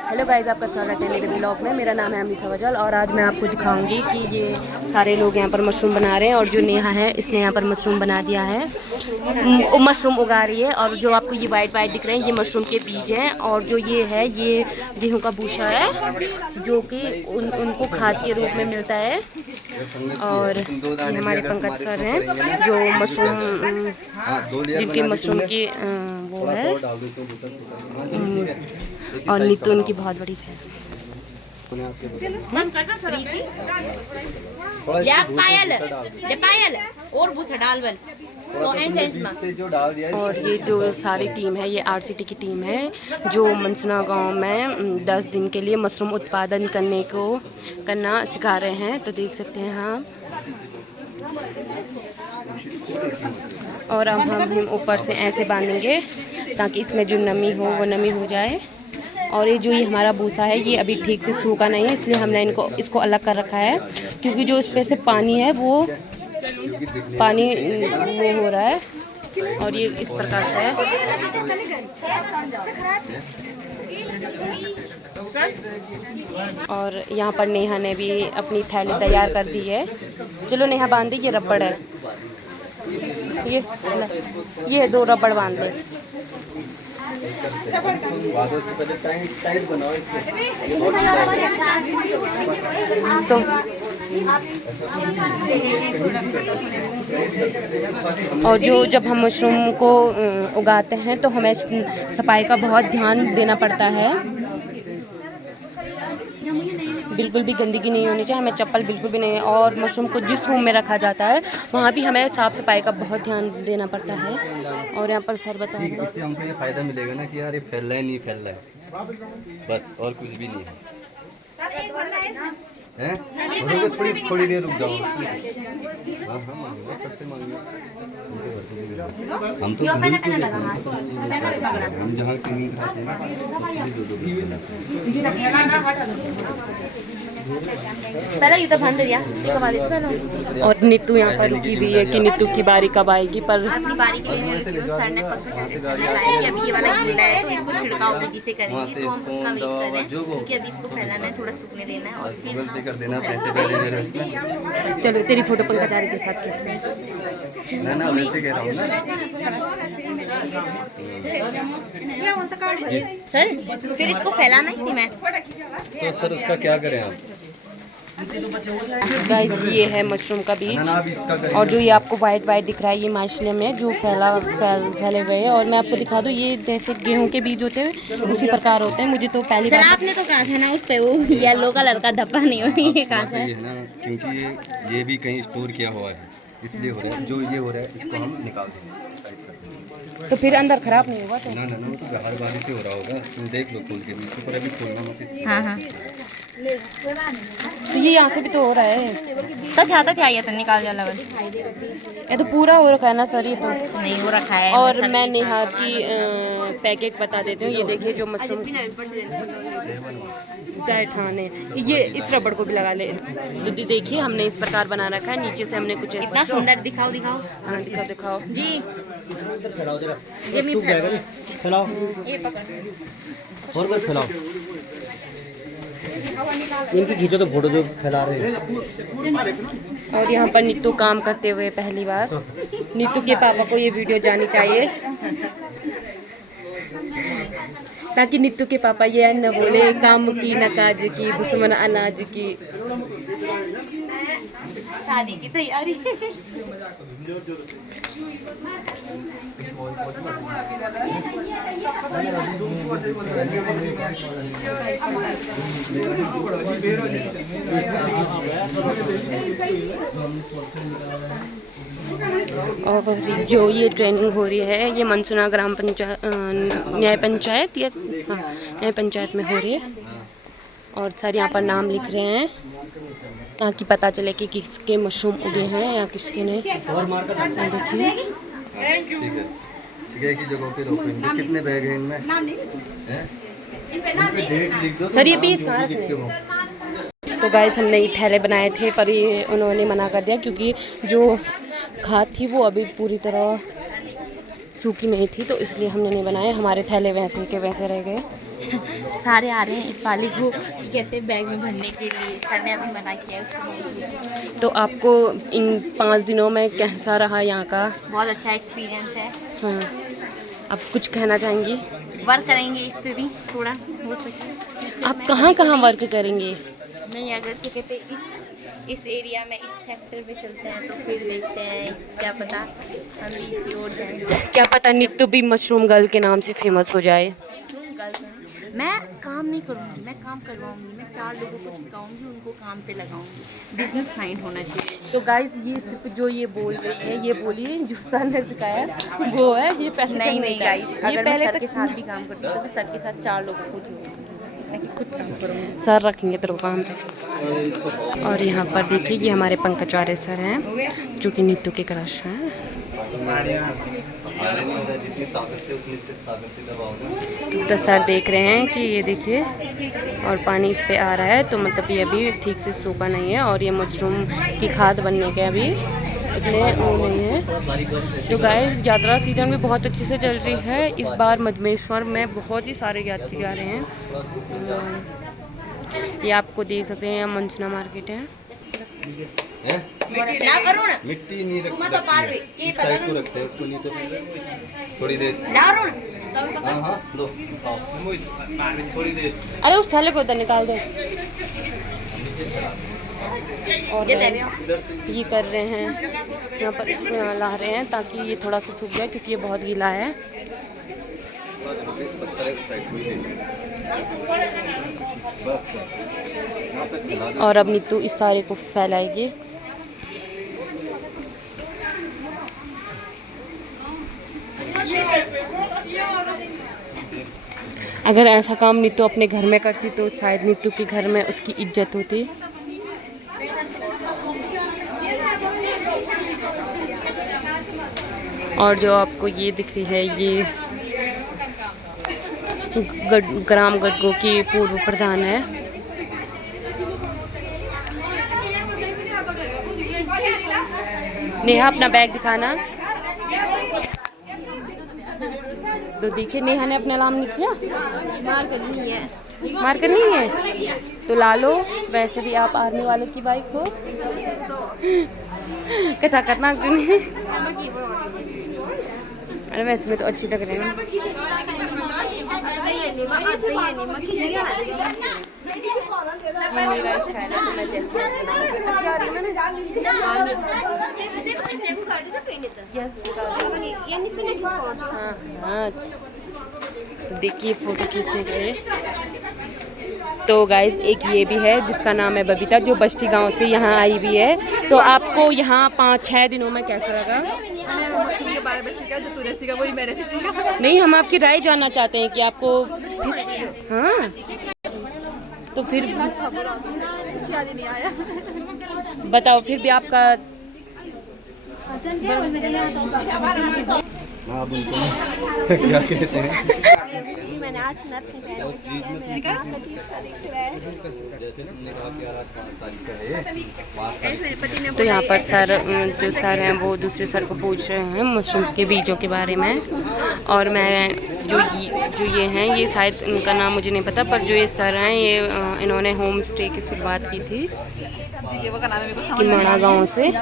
Hello guys, आपका स्वागत है मेरे ब्लॉग में। मेरा नाम है अमीशा वजल और आज मैं आपको दिखाऊंगी कि ये सारे लोग यहाँ पर मशरूम बना रहे हैं। और जो नेहा है इसने यहाँ पर मशरूम बना दिया है, मशरूम उगा रही है। और जो आपको ये वाइट वाइट दिख रहे हैं ये मशरूम के बीज हैं। और जो ये है ये गेहूँ का भूसा है जो कि उनको खाद के रूप में मिलता है। और ये हमारे पंकज सर हैं जो मशरूम जिनकी मशरूम की वो है। और नीतू उनकी बहुत बड़ी फैन। और भूसा डाल बल और ये जो सारी टीम है ये आरसीटी की टीम है जो मनसुना गांव में 10 दिन के लिए मशरूम उत्पादन करना सिखा रहे हैं। तो देख सकते हैं हम। और अब हम ऊपर से ऐसे बांधेंगे ताकि इसमें जो नमी हो वो नमी हो जाए। और ये जो हमारा भूसा है ये अभी ठीक से सूखा नहीं है, इसलिए हमने इसको अलग कर रखा है क्योंकि जो इसमें से पानी है वो पानी वो हो रहा है। और ये इस प्रकार से है। और यहाँ पर नेहा ने भी अपनी थैली तैयार कर दी है। चलो नेहा बांध दी, ये रबड़ है, ये 2 रबड़ बांध दे। तो और जब हम मशरूम को उगाते हैं तो हमें सफाई का बहुत ध्यान देना पड़ता है। बिल्कुल भी गंदगी नहीं होनी चाहिए, हमें चप्पल बिल्कुल भी नहीं। और मशरूम को जिस रूम में रखा जाता है वहाँ भी हमें साफ़ सफाई का बहुत ध्यान देना पड़ता है। और यहाँ पर सर बता रहे हैं इससे हमको ये फ़ायदा मिलेगा ना कि यार ये फैल रहा है नहीं फैल रहा है, बस और कुछ भी नहीं है। थोड़ी देर रुक जाओ। हाँ सबसे मांगिए। हम तो हम जहाँ ट्रेनिंग कराते हैं पहले ये तो बंद दिया। और नीतू यहाँ पर रुकी भी है कि नीतू की बारी कब आएगी। पर अपनी बारी के लिए सर ने बताया कि अभी ये वाला गीला है तो इसको छिड़काव विधि से करेंगे। तो हम उसका वेट कर रहे हैं क्योंकि अभी इसको फैलाना है, थोड़ा सूखने देना है और फिर कर देना पैसे पहले मेरे उसमें। चलो तेरी फोटो पंकज के साथ खींचते हैं। ना वैसे कह रहा हूँ ना सर, फिर इसको फैलाना इसी में। तो सर उसका क्या करें आप? गाइस ये है मशरूम का बीज। और जो ये आपको वाइट वाइट दिख रहा है ये माइशलियम है जो फैले हुए हैं। और मैं आपको दिखा दूँ ये जैसे गेहूं के बीज होते हैं उसी प्रकार होते हैं। मुझे तो पहली बार आपने तो कहा था ना उस पे वो येलो कलर का धब्बा नहीं हुई है कहा था ना, क्योंकि ये भी कहीं स्टोर किया हुआ है इसलिए हो रहा है। जो ये हो रहा है इसको हम निकाल देंगे। तो फिर अंदर खराब नहीं होगा? तो ना तो हर बारी से हो रहा होगा। तुम देख लो खोल के बीच पर, अभी खोलना मत इसको। हाँ तो ये यहाँ से भी तो हो रहा है। तो क्या था ये तो निकाल जा लेवल। ये तो पूरा हो रखा है ना सर, ये तो नहीं हो रखा है। और मैं नेहा की पैकेट बता देती हूँ। ये देखिए जो मशरूम ठाने ये इस रबड़ को भी लगा ले। तो देखिए हमने इस प्रकार बना रखा है। नीचे से हमने कुछ इतना सुंदर दिखाओ। हाँ दिखाओ जी। फैलाओ ये पकड़ और बस फैलाओ। इनकी खींचो तो फोटो जो फैला रहे हैं। और यहाँ पर नीतू काम करते हुए पहली बार। नीतू के पापा को ये वीडियो जानी चाहिए ताकि नीतू के पापा ये न बोले काम की न काज की दुश्मन अनाज की। शादी की तैयारी। और जो ये ट्रेनिंग हो रही है ये मनसुना ग्राम पंचायत न्याय पंचायत या न्याय पंचायत में हो रही है। और सर यहाँ पर नाम लिख रहे हैं ताकि पता चले कि किसके मशरूम उगे हैं या किसके नहीं। देखिए ठीक है कि जगहों पे रोकेंगे। कितने बैग हैं इनमें? डेट लिख दो। सर ये बीज कहाँ रखने? तो गाइस हमने ये थैले बनाए थे पर ये उन्होंने मना कर दिया क्योंकि जो खाद थी वो अभी पूरी तरह सूखी नहीं थी, तो इसलिए हमने नहीं बनाए। हमारे थैले वैसे के वैसे रह गए। सारे आ रहे हैं इस वाले को कहते हैं बैग में भरने के लिए। सर ने अभी मना किया है उसको। तो आपको इन 5 दिनों में कैसा रहा यहाँ का? बहुत अच्छा एक्सपीरियंस है। हाँ, आप कुछ कहना चाहेंगी? वर्क करेंगे इस पे भी थोड़ा हो सके। आप कहाँ कहाँ वर्क करेंगे? नहीं, अगर क्या कहते हैं इस एरिया में इस सेक्टर में चलते हैं तो फिर देखते हैं, क्या पता हम भी इसी ओर जाएंगे। क्या पता नीतू भी मशरूम गर्ल के नाम से फेमस हो जाए। मैं काम नहीं करूँगी, मैं काम करवाऊँगी। मैं 4 लोगों को सिखाऊंगी, उनको काम पे लगाऊंगी। बिजनेस माइंड होना चाहिए। तो गाइस ये सिर्फ जो ये बोल रही है, ये बोलिए जो सर ने सिखाया वो है। ये पहले नहीं गाइस, अगर पहले मैं सर के साथ भी काम करती हूँ तो सर के साथ 4 लोगों को जोड़ूंगी, ताकि खुद काम करूँगी। सर रखेंगे तेरे को काम पे। और यहाँ पर देखिए ये हमारे पंकज वाले सर हैं जो कि नीतू के क्रश हैं। तो सर देख रहे हैं कि ये देखिए और पानी इस पे आ रहा है, तो मतलब ये अभी ठीक से सूखा नहीं है और ये मशरूम की खाद बनने के अभी इतने वो नहीं है। तो गाइस यात्रा सीजन भी बहुत अच्छे से चल रही है। इस बार मधमेश्वर में बहुत ही सारे यात्री आ रहे हैं। ये आपको देख सकते हैं, यहाँ मंचना मार्केट है। मिट्टी नहीं रखते, इस साइड को रखते हैं, उसको नहीं तो थोड़ी देर। हाँ दो थोड़ी देर। अरे उस थैले को उधर निकाल दो। और ये कर रहे हैं यहाँ पर, इसको यहाँ ला रहे हैं ताकि ये थोड़ा सा सूख जाए क्योंकि ये बहुत गीला है। और अब नीतू इस सारे को फैलाएगी। अगर ऐसा काम नीतू अपने घर में करती तो शायद नीतू के घर में उसकी इज्जत होती। और जो आपको ये दिख रही है, ये ग्राम गढ़गो की पूर्व प्रधान है। नेहा अपना बैग दिखाना। तो देखिए नेहा ने अपना नाम लिख लिया। मार करनी है तो ला लो। वैसे भी आप आर्मी वालों की बाइक हो। कथा करना क्यों? अरे वैसे में तो अच्छी लग रही है। हाँ, तो देखिए फोटो खींचने के लिए। तो गाइज एक ये भी है जिसका नाम है बबीता, जो बस्ती गांव से यहाँ आई भी है। तो आपको यहाँ 5-6 दिनों में कैसा लगा? नहीं, हम आपकी राय जानना चाहते हैं कि आपको हाँ तो फिर बताओ, फिर भी आपका क्या कहते हैं? मैंने आज तो यहाँ पर सर जो सर हैं वो दूसरे सर को पूछ रहे हैं मशरूम के बीजों के बारे में। और मैं जो ये हैं, ये शायद इनका नाम मुझे नहीं पता, पर जो ये सर हैं ये इन्होंने होम स्टे की शुरुआत की थी किमाड़ा गाँव से।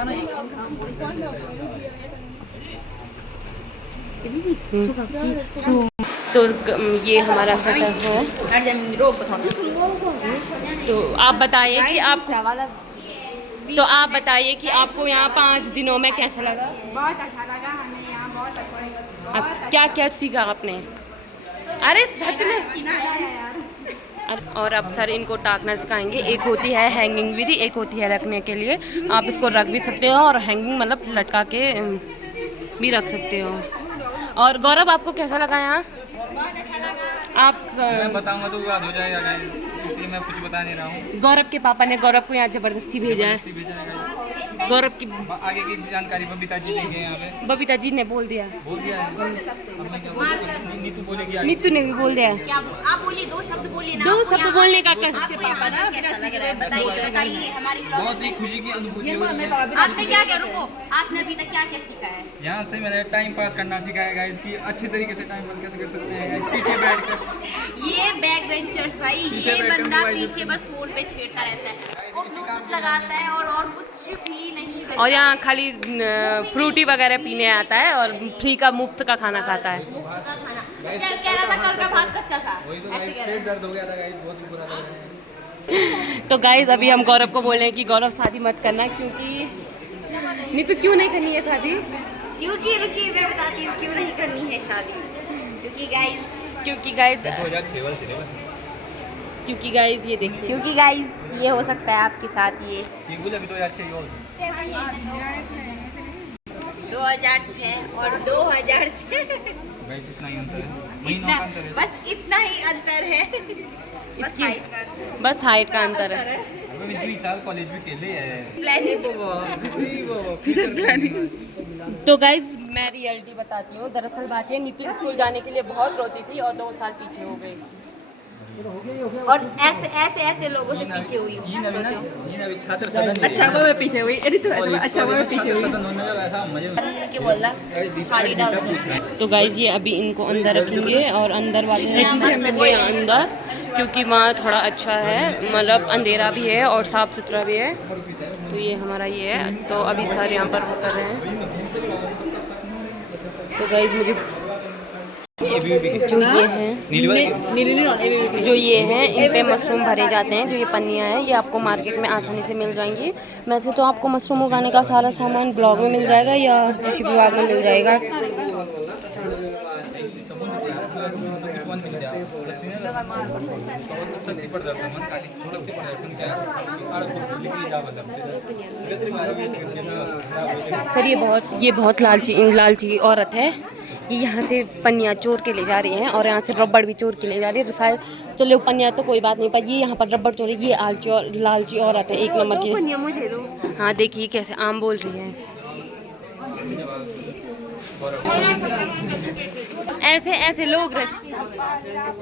तो ये हमारा सेटअप है। तो आप बताइए कि आपको यहाँ 5 दिनों में कैसा लगा? बहुत अच्छा लगा हमें यहाँ, बहुत अच्छा लगा। आप क्या क्या सीखा आपने? अरे सच में। और अब सर इनको टाकना सिखाएंगे। एक होती है हैंगिंग विधि, एक होती है रखने के लिए। आप इसको रख भी सकते हो और हैंगिंग मतलब लटका के भी रख सकते हो। और गौरव आपको कैसा लगा यहाँ? आप मैं बताऊंगा तो विवाद हो जाएगा गाइस, इसलिए मैं कुछ बता नहीं रहा हूँ। गौरव के पापा ने गौरव को यहाँ जबरदस्ती भेजा है। गौरव की आगे की जानकारी बबीता जी देंगे यहाँ पे। बबीता जी ने बोल दिया, बोल दिया है। नीतू बोलेगी आगे। नीतू ने भी बोल दिया। क्या आप बोलिए, 2 शब्द बोलिए ना। 2 शब्द बोलने का क्या? आपको पापा ना बताइए हमारी बहुत ही खुशी की अनुभूति हो रही है। आपने क्या क्या रुको, आपने अभी तक क्या क्या सीखा है? यहाँ से मैंने टाइम पास करना सिखाया गाइस कि अच्छे तरीके से टाइम पास कैसे कर सकते हैं guys, पीछे बैठकर। ये बैक बेंचर्स भाई, पीछे ये बैठकर बंदा मोबाइल पीछे बस फोन पे छेड़ता रहता है, वो ब्लूटूथ लगाता है और कुछ भी नहीं करता। और यहाँ खाली फ्रूटी वगैरह पीने आता है और फ्री का मुफ्त का खाना खाता है। मुफ्त का खाना कह रहा था, कल का भात कच्चा था, वही तो ऐसे गाइस कह पेट रहा दर्द हो गया था गाइस, बहुत ही बुरा लग रहा है। तो गाइज अभी हम गौरव को बोल रहे हैं कि गौरव शादी मत करना, क्योंकि नहीं तो क्यों नहीं करनी है शादी? क्योंकि रुकिए मैं बताती हूँ क्यों नहीं करनी है शादी। क्योंकि गाइस 2006 वाला सिनेमा। क्योंकि गाइज ये देखिए, क्योंकि गाइस ये हो सकता है आपके साथ, ये ये बोले अभी 2006 ही हो। 2006 और 2006 गाइस इतना ही अंतर है, महीनों इतना, का अंतर है। बस इतना ही अंतर है। बस इसकी height का बस हाइट का अंतर है। अभी 2 साल कॉलेज में खेले हैं। प्लेनेट तो गाइज मैं रियलिटी बताती हूँ। दरअसल बात ये, नीतू स्कूल जाने के लिए बहुत रोती थी और 2 साल पीछे हो गई। और ऐसे लोगों से पीछे हुई हूँ। ये अभी छात्र सदन। अच्छा वो मैं पीछे हुई, अरे तो अच्छा वो मैं पीछे हुई। सदन होने लगा ऐसा मजे में। के बोल रहा हाड़ी डाल। तो गाइज ये अभी इनको अंदर रखेंगे और अंदर वाले रखेंगे अंदर, क्योंकि वहाँ थोड़ा अच्छा है, मतलब अंधेरा भी है और साफ़ सुथरा भी है। तो ये हमारा ये है। तो अभी सारे यहाँ पर वो कर रहे हैं। तो गाइज मुझे जो ये हैं, जो ये हैं, इन पे मशरूम भरे जाते हैं। जो ये पन्नियाँ हैं ये आपको मार्केट में आसानी से मिल जाएंगी। वैसे तो आपको मशरूम उगाने का सारा सामान ब्लॉग में मिल जाएगा या कृषि विभाग में मिल जाएगा। सर ये बहुत लालची औरत है। ये यहाँ से पन्नियाँ चोर के ले जा रही हैं और यहाँ से रबड़ भी चोर के ले जा रही है। तो शायद चलो पन्नियाँ तो कोई बात नहीं, पर ये यहाँ पर रबड़ चोरी, ये लालची औरत है 1 नंबर की। मुझे दो। हाँ देखिए कैसे आम बोल रही है। ऐसे लोग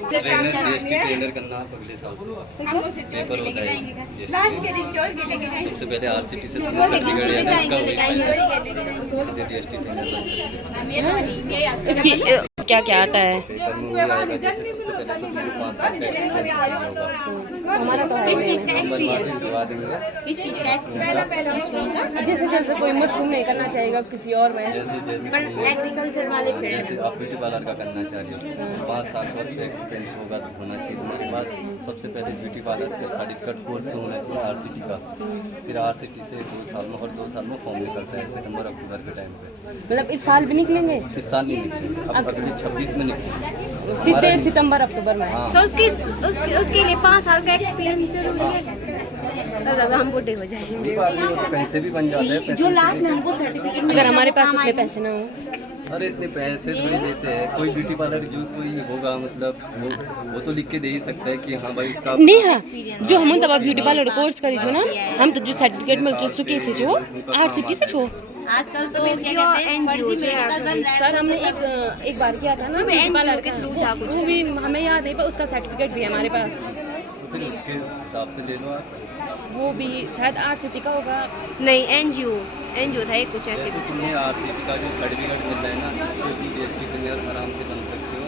ट्रेनर करना अगले साल से पेपर होता है। सबसे पहले आरसीटी से सर्टिफिकेट लेना, उसका सीधे डीएसटी ट्रेनर बन सकते हैं। इसकी क्या क्या आता है? पेपर में वही आएगा, जैसे सबसे पहले तो 5 साल का एक्सपीरियंस होगा। हमारा तो किस चीज़ का एक्सपीरियंस? करवा देंगे। किस चीज़ का एक्सपीरियंस? जैसे कोई मशरूम नहीं करना चाहेगा किसी और में, जैसे एग्रीकल्चर वाले फील्ड। जैसे आप ब्यूटी पार्लर का करना चाह रहे हो, 5 साल का एक्सपीरियंस होगा तो होना चाहिए तुम्हारे पास। सबसे पहले ब्यूटी पार्लर का सर्टिफिकेट कोर्स होना चाहिए आरसीटी का। फिर आरसीटी से 2 साल में, और 2 साल में फॉर्म निकलता है सितंबर अक्टूबर के टाइम पे। मतलब इस साल भी निकलेंगे? इस साल नहीं निकलेंगे, अब अगले 26 में निकलेंगे। सीधे सितंबर अक्टूबर में। हाँ, तो उसके लिए 5 साल का एक्सपीरियंस जरूरी है। तो हम बूढ़े हो जाएंगे। ब्यूटी पार्लर तो कहीं से भी बन जाता है। जो लास्ट में हमको सर्टिफिकेट अगर हमारे पास इतने पैसे ना हो। अरे इतने पैसे थोड़ी देते हैं। कोई ब्यूटी पार्लर जो कोई होगा, मतलब वो तो लिख के दे ही सकता है कि हाँ भाई उसका नहीं है जो हम तब ब्यूटी पार्लर कोर्स करी छो ना, हम तो जो सर्टिफिकेट मिल चुके सुके से छो आरसीटी से छो। आजकल तो एनजीओ सर हमने एक बार किया था ना ब्यूटी पार्लर के थ्रू, वो भी हमें याद है, पर उसका सर्टिफिकेट भी है हमारे पास। फिर उसके हिसाब से ले लो आप। वो भी शायद आरसीटी का होगा। नहीं एनजीओ था एक कुछ ऐसे कुछ। इसमें आरसीटी का जो सर्टिफिकेट मिलता है ना, तो अपनी डीएसटी ट्रेनर आराम से बन सकते हो।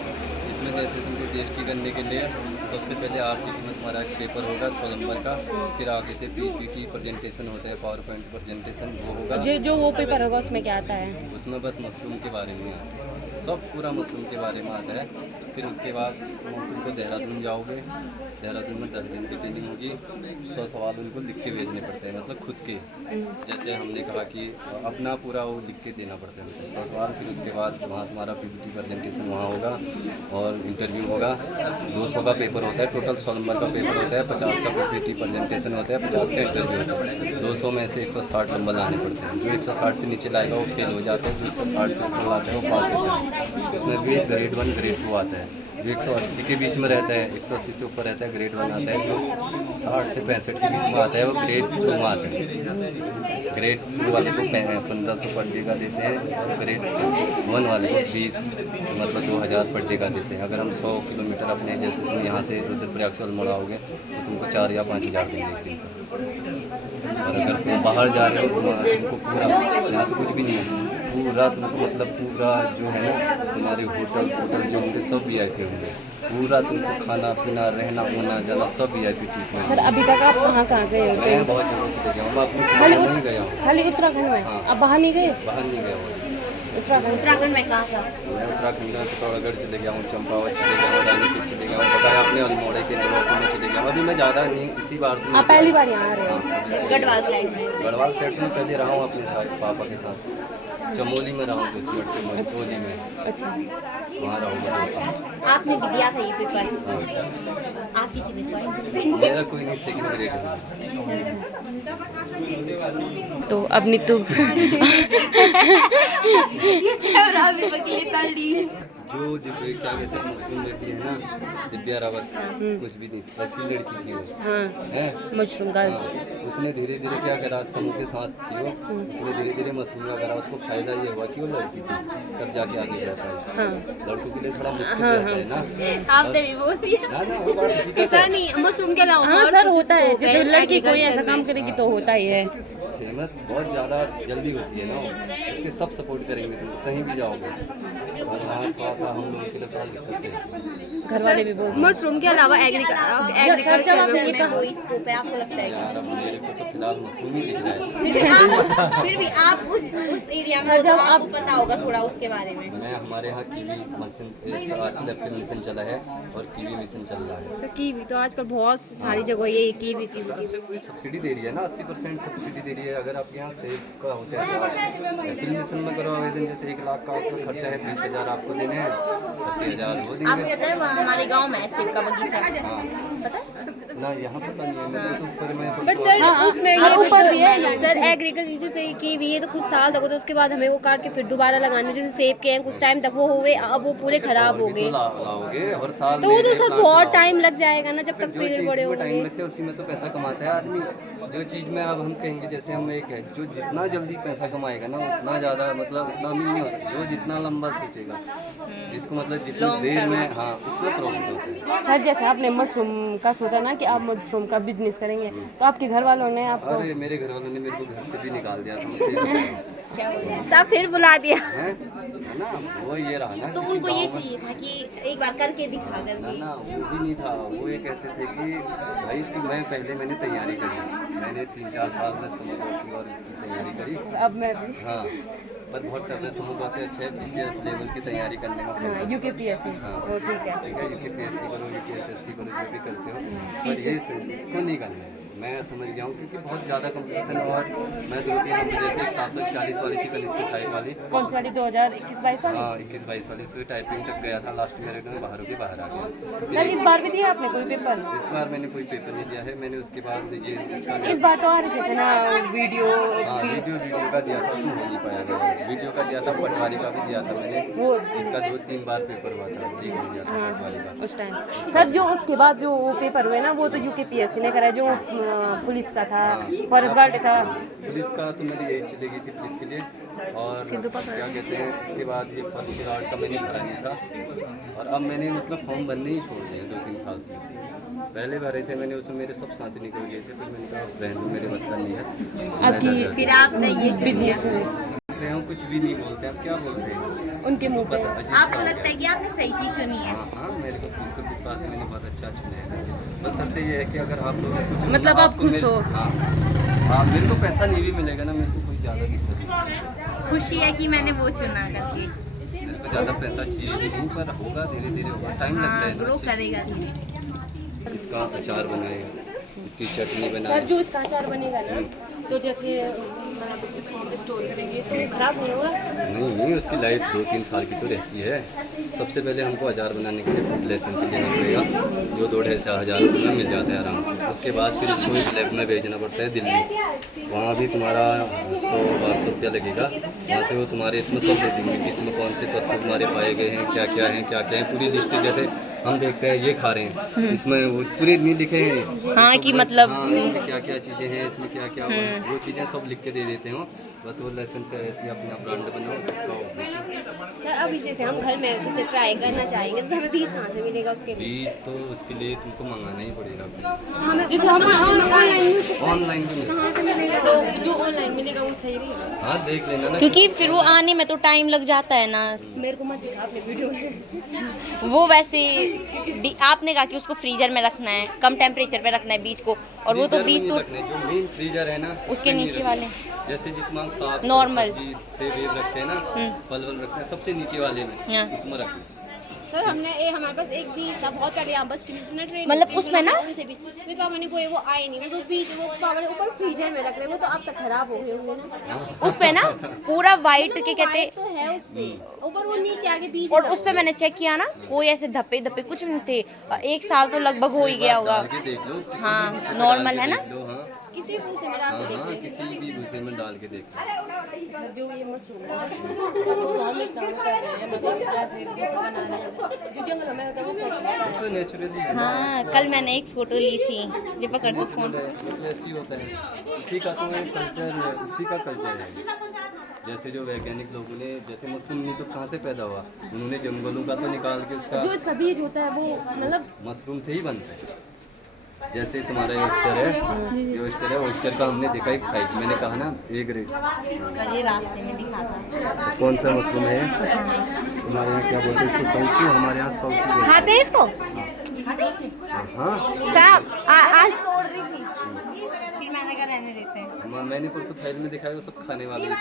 इसमें जैसे तुमको डीएसटी करने के लिए सबसे पहले आरसीटी में तुम्हारा एक पेपर होगा 100 नंबर का, फिर आगे से पीपीटी प्रेजेंटेशन होता है, पावर पॉइंट प्रेजेंटेशन वो होगा। जो वो पेपर होगा उसमें क्या आता है? उसमें बस मशरूम के बारे में आता है, सब पूरा मशरूम के बारे में आता है। फिर उसके बाद तुमको देहरादून जाओगे, देहरादून में 10 दिन की ट्रेनिंग होगी। 100 सवाल उनको लिख के भेजने पड़ते हैं, मतलब खुद के। जैसे हमने कहा कि अपना पूरा वो लिख के देना पड़ता है 100 सवाल। फिर उसके बाद वहाँ तुम्हारा पीपीटी प्रेजेंटेशन वहाँ होगा और इंटरव्यू होगा। 200 का पेपर होता है, टोटल 100 नंबर का पेपर होता है। 50 का पीपीटी प्रेजेंटेशन होता है, 50 का इंटरव्यू होता है। 200 में से 160 नंबर लाने पड़ते हैं। जो 160 से नीचे लाएगा वो फेल हो जाता है, जो 160 से ऊपर लाता है वो पास होता है। उसमें भी ग्रेड 1 ग्रेड 2 आता है। जो 180 के बीच में रहता है, 180 से ऊपर रहता है ग्रेड 1 आता है, जो 60 से 65 के बीच में आता है वो ग्रेड 2 में आता है। ग्रेड 2 वाले को 1500 पर डे का देते हैं और ग्रेड 1 वाले को 20 मतलब 2000 पर डे का देते हैं। अगर हम 100 किलोमीटर अपने जैसे तुम यहाँ से रुद्रप्रयाग से अल्मोड़ा आओगे तो तुमको 4 या 5000 देंगे। और अगर तुम बाहर जा रहे हो तुमको पूरा यहाँ से कुछ भी नहीं है, पूरा तुमको मतलब पूरा जो है ना तुम्हारे होटल जो होंगे सब VIP होंगे, पूरा तुमको खाना पीना रहना होना जाना सब VIP ट्रीटमेंट। सर अभी तक आप कहाँ गए हो? मैं बहुत जगह चले गया हूँ, मैं अपने नहीं गया हूँ, खाली उत्तराखंड में? आप बाहर नहीं गए? बाहर नहीं गया हूँ। उत्तराखंड में कहाँ था? मैं उत्तराखंड में पिथौरागढ़ चले गया हूँ, चंपावत चले गया हूँ, रानीखेत चले गया हूँ, बताया अपने अल्मोड़े के ब्लॉक में चले गया हूँ। अभी मैं ज़्यादा नहीं, इसी बार तो आप पहली बार यहाँ आ रहे हो? गढ़वाल साइड में। गढ़वाल साइड में पहले रहा हूँ अपने साथ पापा के साथ, चमोली में रहा हूँ, चमोली में। अच्छा, वहाँ रहूँगा 2 साल। आपने भी दिया था ये पेपर? आपकी कितनी पॉइंट? मेरा कोई नहीं, सेकंड ग्रेड है। तो अब नीतू जो दिव्या क्या कहते हैं मशरूम लड़की है ना, दिव्या रावत, कुछ भी नहीं ऐसी लड़की थी वो। हाँ, है मशरूम का उसने धीरे धीरे क्या करा, समूह के साथ थी वो, उसने धीरे धीरे मशरूम का करा। उसको फायदा ये हुआ कि वो लड़की थी, तब जाके आगे बढ़ पाई। हाँ, लड़कों के लिए थोड़ा मुश्किल रहता है ना। आपने भी बोल दिया। ना वो बात हकीकत है। सर नहीं, मशरूम के अलावा हाँ और सर कुछ होता है, scope जैसे लड़की कोई agriculture ऐसा काम में? करेगी तो होता ही है। फेमस बहुत ज़्यादा जल्दी होती है ना, इसके सब सपोर्ट करेंगे, तुम कहीं भी जाओगे। और हाँ थोड़ा सा हम लोगों के लिए थोड़ा दिक्कत है। घर वाले भी बोल मशरूम के अलावा एग्रीकल्चर में उसमें कोई स्कोप है आपको लगता है? यार अब मेरे को तो फिलहाल मशरूम ही दिख रहा है। फिर भी आप उस एरिया में हो तो आपको पता होगा थोड़ा उसके बारे में। मैं हमारे यहाँ कीवी मिशन आजकल एप्पल मिशन चला है और कीवी मिशन चल रहा है। सर कीवी तो आजकल बहुत सारी जगह ये कीवी पूरी सब्सिडी दे रही है ना, 80% सब्सिडी दे रही है। अगर आपके यहाँ सेब का होता है तो एप्पल मिशन में करो आवेदन, जैसे 1 लाख का आपका खर्चा है, 20,000 आपको देने हैं, 80,000 वो आप देंगे। कहते हैं वहाँ हमारे गांव में सेब का बगीचा है। ना यहाँ पता नहीं है, मेरे को तो ऊपर में बट सर उसमें हाँ, ऊपर भी है। सर एग्रीकल्चर जैसे कीवी ये तो कुछ साल तक होता है, उसके बाद हमें वो काट के फिर दोबारा लगाने, जैसे सेब के हैं कुछ टाइम तक वो हुए, अब वो पूरे खराब हो और भी गए, तो लाओगे हर साल। तो वो तो नए सर प्लांट बहुत लाओगे। टाइम लग जाएगा ना, जब तक जो पेड़ चीज़ बड़े में टाइम होंगे। लगता है उसी में तो पैसा कमाता है आदमी। जो चीज़ में अब हम कहेंगे, जैसे हम एक है जो जितना जल्दी पैसा कमाएगा ना उतना ज़्यादा मतलब उतना अमीर नहीं होता, जो जितना लंबा सोचेगा, जिसको मतलब जितनी देर में, हाँ उसमें प्रॉफिट होता है। सर जैसे आपने मशरूम का सोचा ना कि आप मशरूम का बिजनेस करेंगे, तो आपके घर वालों ने आपको? अरे मेरे घर वालों ने मेरे को घर से भी निकाल दिया था, मुझसे सब फिर बुला दिया। है ना, वो ये रहा ना। तो उनको ये चाहिए था कि एक बार करके दिखा ना करके। ना वो भी नहीं था, वो ये कहते थे कि भाई कि मैंने तैयारी करी, मैंने 3-4 साल में समझो की और इसकी तैयारी करी। अब मैं भी हाँ पर बहुत करते समूह से अच्छे है, BCS लेवल की तैयारी करने में हाँ, UKPSC वो ठीक है। ठीक है, UKPSC करो, UPSSC करो, जो भी करते हो, पर ये इसको नहीं करना है। मैं समझ गया हूँ क्योंकि बहुत ज़्यादा कंपटीशन है। और मैं 2-3 नंबर जैसे एक 740 वाली थी कल इसकी साइड वाली, कौन सी वाली 2021-22 वाली? हाँ 21-22 वाली, इस पर टाइपिंग तक गया था, लास्ट मेरिट में बाहर होके बाहर आ गया। सर इस बार भी दिया आपने कोई पेपर? इस बार मैंने कोई पेपर नहीं दिया है, मैंने उसके बाद ये इस बार तो आ रहे थे ना वीडियो। हाँ वीडियो का दिया था, उसमें हो नहीं पाया गया। वीडियो का दिया था, पटवारी का भी दिया था मैंने, वो इसका 2-3 बार पेपर हुआ था, ठीक हो गया था पटवारी का। उस टाइम सर जो उसके बाद जो वो पेपर हुए ना वो तो UKPSC ने करा, जो पुलिस का था, फॉरेस्ट गार्ड था। पुलिस का तो मेरी एज चली गई थी पुलिस के लिए, और क्या कहते हैं उसके बाद ये फॉरेस्ट गार्ड का मैंने भरा नहीं था। और अब मैंने मतलब फॉर्म भरने ही छोड़ दिए 2-3 साल से। पहले भरे थे मैंने, उसमें मेरे सब साथी निकल गए थे, फिर मैंने कहा रहने दो, मेरे बस का नहीं है। आपकी फिर आपने ये बिजनेस रहे हम कुछ भी नहीं बोलते, आप क्या बोलते हैं उनके मुंह पे? आपको लगता है कि आपने सही चीज सुनी है? हाँ हाँ मेरे को बिल्कुल विश्वास है, मैंने बहुत अच्छा चुना है। बस शर्त ये है कि अगर आप लोग इसको चुनो, मतलब आप आपको खुश मेरे- हो? हाँ हाँ मेरे को पैसा नहीं भी मिलेगा ना, मेरे को कोई ज़्यादा दिक्कत नहीं। खुशी है कि मैंने वो चुना करके। मेरे को ज़्यादा पैसा चाहिए भी नहीं, पर होगा धीरे धीरे होगा, टाइम लगता हाँ है ना। ग्रो करेगा धीरे। इसका अचार बनाएगा, इसकी चटनी सर बनाएगा। जो इसका अचार बनेगा ना, तो जैसे मतलब इसको स्टोर करेंगे तो खराब नहीं होगा? नहीं उसकी लाइफ 2-3 साल की तो रहती है। सबसे पहले हमको अचार बनाने के लिए फूड लाइसेंस लेना पड़ेगा, जो 2-2.5 रुपये में मिल जाता है आराम से। उसके बाद फिर इसको एक लैब में भेजना पड़ता है दिल्ली, वहाँ भी तुम्हारा 100-200 रुपया लगेगा। वहाँ से वो तुम्हारे इसमें सब दे देंगे कि इसमें कौन से तत्व तुम्हारे पाए गए हैं, क्या क्या हैं, पूरी लिस्ट। जैसे हम देखते हैं ये खा रहे हैं, इसमें वो पूरे नहीं लिखे हैं हाँ तो कि बस, मतलब हाँ, इसमें क्या क्या चीज़ें हैं, इसमें क्या क्या वो चीज़ें सब लिख के दे देते हो, बस वो लाइसेंस से ऐसे अपना ब्रांड बनाओ खाओ। सर अभी जैसे हम घर में जैसे ट्राई करना चाहेंगे तो हमें बीज कहाँ से मिलेगा उसके लिए? बीज तो उसके लिए तुमको मंगाना ही पड़ेगा, हमें ऑनलाइन भी मिलेगा। कहाँ से मिलेगा? तो जो ऑनलाइन मिलेगा वो सही रहेगा। हाँ देख लेना ना, क्योंकि फिर वो आने में तो टाइम लग जाता है ना। मेरे को मत दिखा अपने वीडियो में। वो वैसे आपने कहा कि उसको फ्रीजर में रखना है, कम टेम्परेचर पे रखना है बीज को, और वो तो फ्रीजर में बीज नहीं तो रखने, जो मेन फ्रीजर है ना उसके नहीं नीचे रखने। वाले जैसे जिसमें हम साग नॉर्मल। सब्जी सेब वेब रखते हैं ना, फल वल रखते हैं, सबसे नीचे वाले में हाँ। उसमें रखते। सर हमारे पास एक बीज था बहुत पहले यहाँ बस ट्रेन मतलब उसमें ना उनसे भी फिर पापा ने बोले वो आए नहीं, वो बीज वो पापा ने ऊपर फ्रीजर में रख रहे, वो तो अब तक खराब हो गए होंगे ना। उस पे ना पूरा वाइट के कहते, तो है उस पे ऊपर वो नीचे आगे बीज और उस पे मैंने चेक किया ना, कोई ऐसे धब्बे धब्बे कुछ नहीं थे। 1 साल तो लगभग हो ही गया होगा। डाल के देख लो, किसी हाँ, भी भूसे में नॉर्मल डाल के है ना? देख लो, हाँ किसी भूसे में डाल के हाँ किसी भी भूसे में डाल के देख लो। जो ये मशरूम है उसको हम इस्तेमाल कर रहे हैं, मतलब जैसे दूसरा बना रहे हैं, जो जंगल में होता है वो कैसे होता है। तो नेचुरली हाँ, कल मैंने एक फोटो ली थी, ये पकड़ दो फोन। ऐसी होता है, उसी का तो कल्चर है, उसी का कल्चर है। जैसे जो वैज्ञानिक लोगों ने, जैसे मशरूम नहीं तो कहाँ से पैदा हुआ, उन्होंने जंगलों का तो निकाल के उसका, जो इसका बीज होता है वो मतलब मशरूम से ही बनता है। जैसे तुम्हारा ऑयस्टर है, ये ऑयस्टर है, ऑयस्टर का हमने देखा एक साइज, मैंने कहा ना एक रेट, कल ये रास्ते में दिखा था। कौन सा मशरूम है तुम्हारे यहाँ, क्या बोलते हैं इसको, सौची, हमारे यहाँ सौची बोलते हैं। खाते हैं इसको हाँ साहब आज फिर मैंने कहा रहने देते हैं। मैंने परसों फाइल में दिखाया, वो सब खाने वाले थे,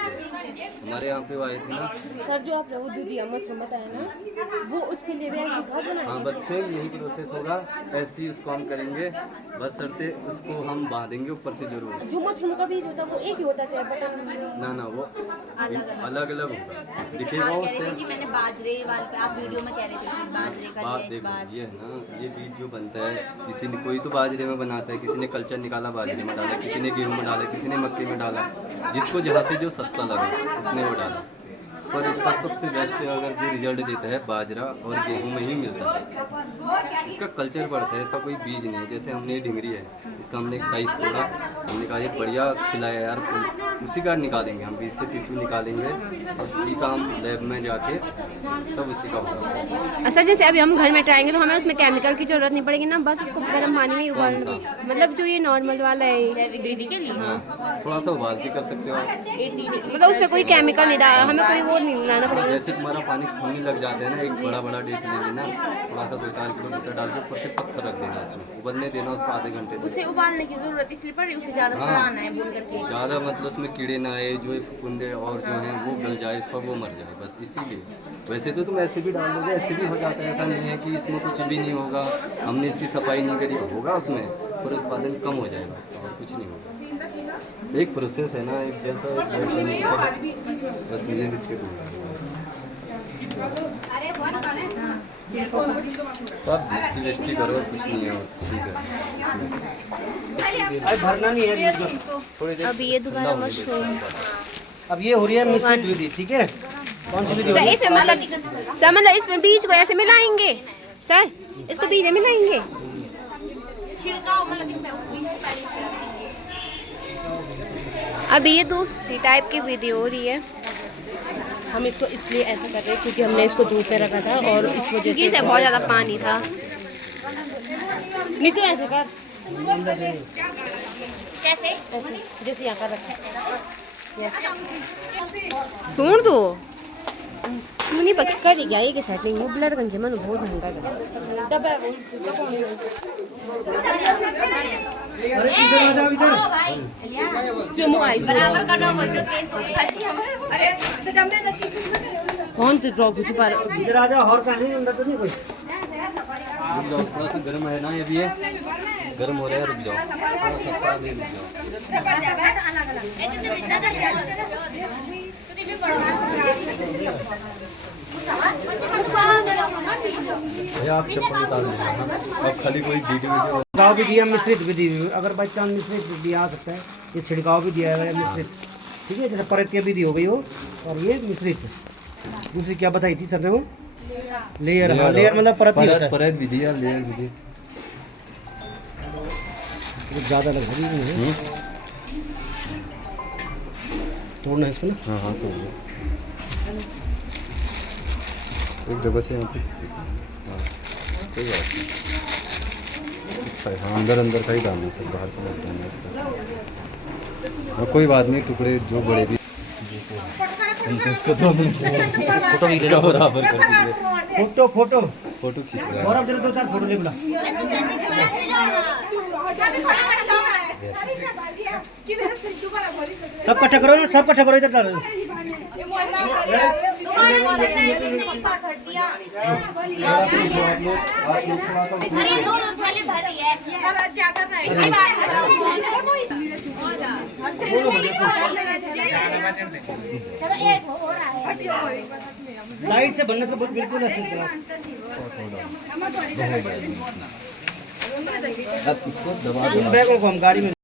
हमारे यहाँ पे वो आए थे ना। सर जो आपने वो जुजिया मशरूम बताया ना, वो उसके लिए भी ऐसी खाद बनाई हाँ बस सेम यही प्रोसेस होगा, ऐसे ही उसको हम करेंगे, बस शर्ते उसको हम बांधेंगे ऊपर से जरूर। जो मशरूम का बीज होता है वो एक ही होता है, चाहे बटन ना ना वो अलग अलग होगा, दिखेगा वो सेम। कि मैंने बाजरे वाले पे आप वीडियो में कह रहे थे कि बाजरे का बात लिया इस देखो, बार। ये है ना, ये बीज जो बनता है, किसी ने, कोई तो बाजरे में बनाता है, किसी ने कल्चर निकाला बाजरे में डाला, किसी ने गेहूं में डाला, किसी ने मक्के में डाला, जिसको जहाँ से जो सस्ता लगे उसने वो डाला। पर इसका सबसे बेस्ट अगर जो रिजल्ट देता है बाजरा और गेहूं में ही मिलता है। इसका कल्चर बढ़ता है, इसका कोई बीज नहीं है। जैसे हमने ढिंगरी है, इसका हमने एक साइज तोड़ा, हमने कहा ये बढ़िया खिलाया यार फूल, उसी का निकालेंगे हम, बीज से टिश्यू निकालेंगे और उसी का हम लैब में जाके सब उसी का होगा। सर जैसे अभी हम घर में ट्राएंगे तो हमें उसमें केमिकल की जरूरत नहीं पड़ेगी ना, बस उसको गर्म पानी में ही उबालना, मतलब जो ये नॉर्मल वाला है, जैविक विधि के लिए हाँ, थोड़ा सा उबाल के कर सकते हो आप। मतलब उसमें कोई केमिकल नहीं डाला, हमें कोई वो नहीं मिलाना पड़ेगा। जैसे तुम्हारा पानी खोने लग जाता है ना, एक बड़ा बड़ा डेक ले लेना, थोड़ा सा 2-4 किलो मीटर डाल के ऊपर से पत्थर रख देना, उसमें उबलने देना उसको आधे घंटे तक। उसे उबालने की जरूरत इसलिए पड़ रही है, उसे ज्यादा हाँ। सड़ाना है भून करके। ज़्यादा मतलब उसमें कीड़े ना आए, जो फुफुंदे और जो हैं वो गल जाए, सब वो मर जाए, बस इसीलिए। वैसे तो तुम ऐसे भी डाल दोगे, ऐसे भी हो जाता है, ऐसा नहीं है कि इसमें कुछ भी नहीं होगा, हमने इसकी सफाई नहीं करी, होगा उसमें, पर उत्पादन कम हो जाएगा इसका, और कुछ नहीं होगा। एक प्रोसेस है ना, एक जैसा बस मुझे बिस्किट सब मिस्टी करो, कुछ नहीं है, ठीक है। भरना नहीं है बीज को। थोड़ी देर अब ये दोबारा मशरूम अब ये हो रही है मिश्रित विधि, ठीक है। कौन सी विधि हो रही है? इसमें मतलब इसमें बीज को ऐसे मिलाएंगे सर, इसको बीज में मिलाएंगे। अभी ये दूसरी टाइप की विधि हो रही है, हम इसको इसलिए ऐसा कर रहे हैं क्योंकि हमने इसको धूप पे रखा था और इस वजह क्योंकि से इसमें बहुत ज़्यादा पानी था। नहीं तो ऐसे कर, कैसे? ऐसे जैसे यहाँ पर रखा। सुन दो क्यों नहीं पक्का रही गया, ये के साथ नहीं वो ब्लर गंज मन बहुत महंगा कर डब्बा क्यों मोबाइल बराबर करना वो जो केस फटी हमारे। कौन तो ड्रॉ कुछ पर इधर आ जाओ, और कहीं अंदर तो नहीं कोई। रुक जाओ, थोड़ा सा गर्म है ना, ये भी है गर्म हो रहा है, रुक जाओ थोड़ा सा, पानी रुक जाओ। आप चप्पल निकाल दीजिए, अब खाली कोई वीडियो छिड़काव भी दिया, मिश्रित विधि भी, अगर बाई चांस मिश्रित विधि आ सकता है, ये छिड़काव भी दिया है मिश्रित, ठीक है। जैसे परत की विधि हो गई हो, और ये मिश्रित। दूसरी क्या बताई थी सर ने वो? लेयर, हाँ लेयर मतलब परत ही होता है। परत विधि या लेयर विधि। कुछ ज़्यादा लग रही है। तोड़ना है इसको ना। हाँ हाँ तोड़ लो एक जगह से यहाँ पे। हाँ कोई बात नहीं। हाँ अंदर अंदर का ही डालना सर, बाहर का मत डालना इसका। हाँ कोई बात नहीं, टुकड़े जो बड़े भी इसको 2 मिनट फोटो भी बराबर कर दीजिए। फोटो फोटो फोटो खींच रहा है। और अब 2-4 फोटो ले बुला। सब इकट्ठा करो ना, सब इकट्ठा करो इधर डालो। लाइट से बनने से बिल्कुल ऐसे इसको दबा बैगों को हम गाड़ी में